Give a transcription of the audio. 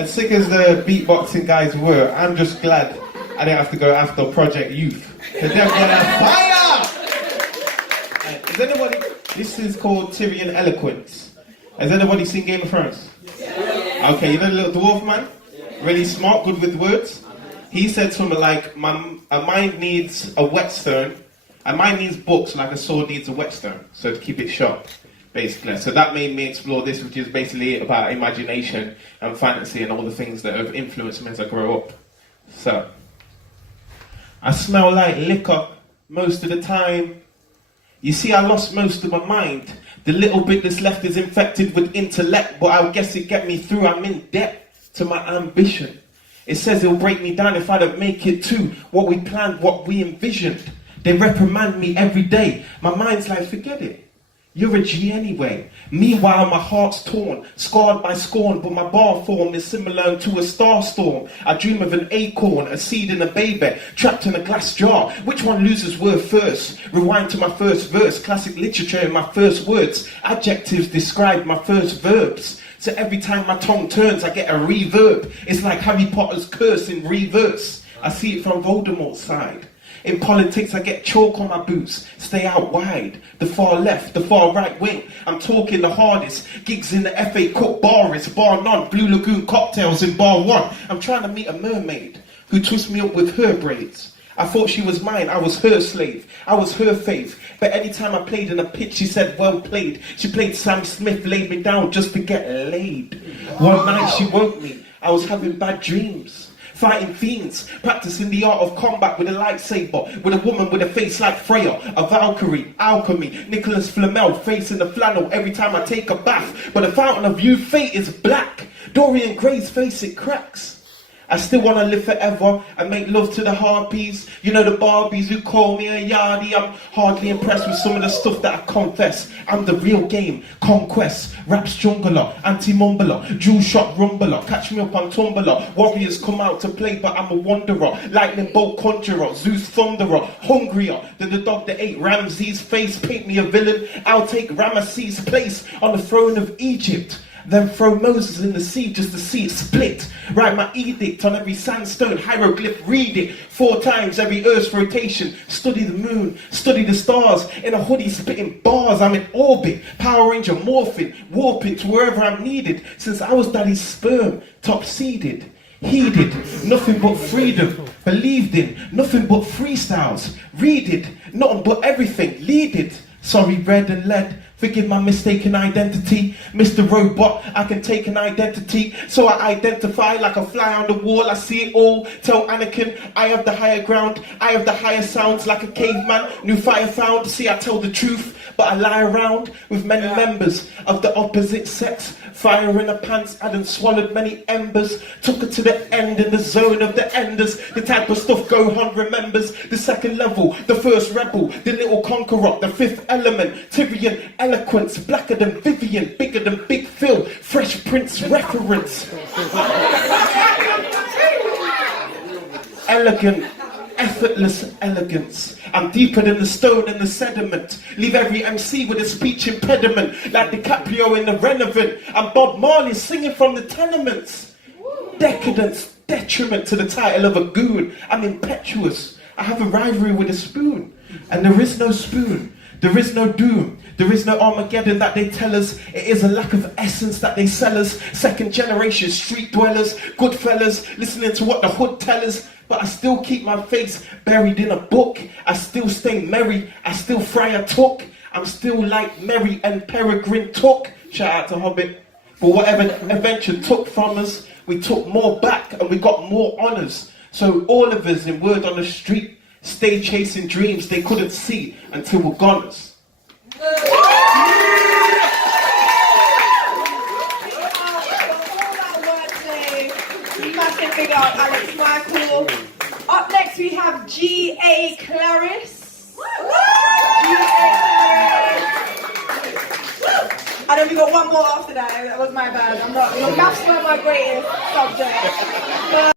as sick as the beatboxing guys were, I'm just glad I didn't have to go after Project Youth. Because they're gonna fire! Is anybody, this is called Tyrion Eloquence. Has anybody seen Game of Thrones? Yeah. Okay, you know the little dwarf man? Really smart, good with words? He said something like, a mind needs a whetstone, a mind needs books like a sword needs a whetstone, so to keep it sharp. Basically. So that made me explore this, which is basically about imagination and fantasy and all the things that have influenced me as I grow up. So, I smell like liquor most of the time. You see, I lost most of my mind. The little bit that's left is infected with intellect, but I guess it get me through. I'm in debt to my ambition. It says it'll break me down if I don't make it to what we planned, what we envisioned. They reprimand me every day. My mind's like, forget it. You're a G anyway. Meanwhile, my heart's torn, scarred by scorn, but my bar form is similar to a star storm. I dream of an acorn, a seed in a baby, trapped in a glass jar. Which one loses word first? Rewind to my first verse, classic literature in my first words. Adjectives describe my first verbs. So every time my tongue turns, I get a reverb. It's like Harry Potter's curse in reverse. I see it from Voldemort's side. In politics, I get chalk on my boots, stay out wide. The far left, the far right wing, I'm talking the hardest. Gigs in the FA Cup bar is bar none. Blue Lagoon cocktails in bar one. I'm trying to meet a mermaid who twists me up with her braids. I thought she was mine, I was her slave, I was her fave. But anytime I played in a pitch, she said, well played. She played Sam Smith, laid me down just to get laid. One night she woke me, I was having bad dreams. Fighting fiends, practicing the art of combat with a lightsaber, with a woman with a face like Freya, a Valkyrie, alchemy, Nicholas Flamel, face in the flannel every time I take a bath. But the fountain of youth fate is black. Dorian Gray's face, it cracks. I still want to live forever and make love to the harpies. You know the Barbies who call me a yardie. I'm hardly impressed with some of the stuff that I confess. I'm the real game, conquest, raps jungler, anti-mumbler, jewel shot rumbler, catch me up on Tumblr. Warriors come out to play but I'm a wanderer, lightning bolt conjurer, Zeus thunderer, hungrier than the dog that ate Ramses' face. Paint me a villain, I'll take Ramesses' place on the throne of Egypt. Then throw Moses in the sea just to see it split. Write my edict on every sandstone hieroglyph. Read it 4 times every Earth's rotation. Study the moon, study the stars. In a hoodie spitting bars, I'm in orbit. Power Ranger morphing, warping to wherever I'm needed. Since I was daddy's sperm, top seeded. Heeded, nothing but freedom. Believed in, nothing but freestyles. Readed, nothing but everything. Leaded, sorry red and lead. Forgive my mistaken identity. Mr. Robot, I can take an identity. So I identify like a fly on the wall. I see it all. Tell Anakin, I have the higher ground. I have the higher sounds like a caveman. New fire found. See, I tell the truth, but I lie around with many members of the opposite sex. Fire in her pants, I done swallowed many embers. Took her to the end in the zone of the enders. The type of stuff Gohan remembers. The second level, the first rebel, the little conqueror, the fifth element. Tyrion eloquence, blacker than Vivian, bigger than Big Phil. Fresh Prince reference. Elegant, effortless elegance. I'm deeper than the stone and the sediment. Leave every MC with a speech impediment. Like DiCaprio in The Revenant. I'm Bob Marley singing from the tenements. Decadence, detriment to the title of a goon. I'm impetuous. I have a rivalry with a spoon. And there is no spoon. There is no doom. There is no Armageddon that they tell us. It is a lack of essence that they sell us. Second generation street dwellers, good fellas, listening to what the hood tell us. But I still keep my face buried in a book. I still stay merry. I still fry a tuck. I'm still like Mary and Peregrine Took. Shout out to Hobbit. But whatever adventure took from us, we took more back and we got more honours. So all of us in word on the street stay chasing dreams they couldn't see until we're goners. Massive big up, Alex Michael. Up next we have G.A. Clarice. And then we got one more after that. That was my bad. I'm not. Maths not my greatest subject.